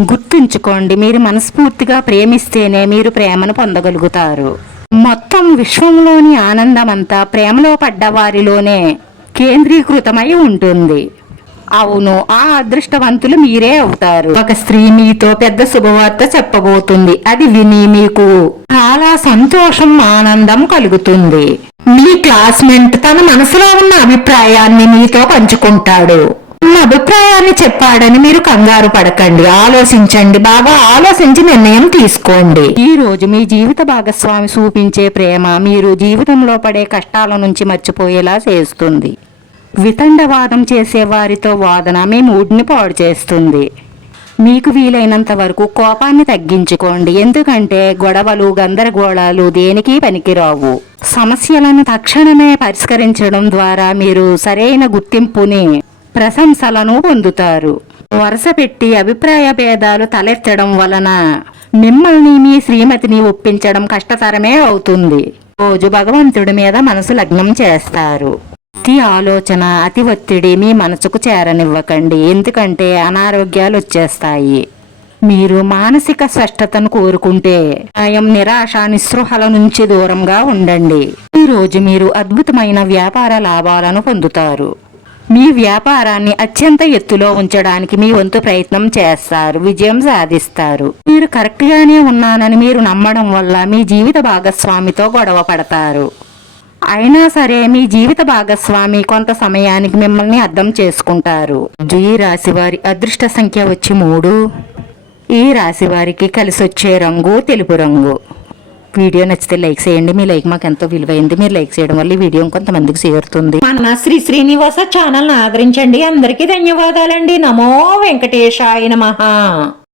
గుర్తుంచుకోండి మీరు మనస్ఫూర్తిగా ప్రేమిస్తేనే మీరు ప్రేమను పొందగలుగుతారు. మొత్తం విశ్వంలోని ఆనందమంతా ప్రేమలో పడ్డ వారిలోనే కేంద్రీకృతమై ఉంటుంది. అవును ఆ అదృష్టవంతులు మీరే అవుతారు. ఒక స్త్రీ మీతో పెద్ద శుభవార్త చెప్పబోతుంది అది విని మీకు చాలా సంతోషం ఆనందం కలుగుతుంది. మీ క్లాస్మేట్ తన మనసులో ఉన్న అభిప్రాయాన్ని మీతో పంచుకుంటాడు. తన అభిప్రాయాన్ని చెప్పాడని మీరు కంగారు పడకండి. ఆలోచించండి బాగా ఆలోచించి నిర్ణయం తీసుకోండి. ఈ రోజు మీ జీవిత భాగస్వామి చూపించే ప్రేమ మీరు జీవితంలో పడే కష్టాల నుంచి మర్చిపోయేలా చేస్తుంది. వితండవాదం చేసే వారితో వాదన మీ మూడ్ని పాడు చేస్తుంది. మీకు వీలైనంత వరకు కోపాన్ని తగ్గించుకోండి. ఎందుకంటే గొడవలు గందరగోళాలు దేనికి పనికిరావు. సమస్యలను తక్షణమే పరిష్కరించడం ద్వారా మీరు సరైన గుర్తింపుని ప్రశంసలను పొందుతారు. వరుస పెట్టి అభిప్రాయ భేదాలు తలెత్తడం వలన మిమ్మల్ని మీ శ్రీమతిని ఒప్పించడం కష్టతరమే అవుతుంది. రోజు భగవంతుడి మీద మనసు లగ్నం చేస్తారు. అతి ఆలోచన అతి ఒత్తిడి మీ మనసుకు చేరనివ్వకండి. ఎందుకంటే అనారోగ్యాలు వచ్చేస్తాయి. మీరు మానసిక స్పష్టతను కోరుకుంటే ఆయం నిరాశ నిస్పృహల నుంచి దూరంగా ఉండండి. ఈరోజు మీరు అద్భుతమైన వ్యాపార లాభాలను పొందుతారు. మీ వ్యాపారాన్ని అత్యంత ఎత్తులో ఉంచడానికి మీ వంతు ప్రయత్నం చేస్తారు. విజయం సాధిస్తారు. మీరు కరెక్ట్ గానే ఉన్నానని మీరు నమ్మడం వల్ల మీ జీవిత భాగస్వామితో గొడవ పడతారు. అయినా సరే మీ జీవిత భాగస్వామి కొంత సమయానికి మిమ్మల్ని అర్థం చేసుకుంటారు. ఈ రాశి వారి అదృష్ట సంఖ్య వచ్చి మూడు. ఈ రాశి వారికి కలిసి వచ్చే రంగు తెలుపు రంగు. వీడియో నచ్చితే లైక్ చేయండి. మీ లైక్ మాకు ఎంతో విలువైంది. మీరు లైక్ చేయడం వల్ల ఈ వీడియో కొంతమందికి చేరుతుంది. మన శ్రీ శ్రీనివాస ఛానల్ ఆదరించండి. అందరికీ ధన్యవాదాలండి. నమో వెంకటేశాయ నమ.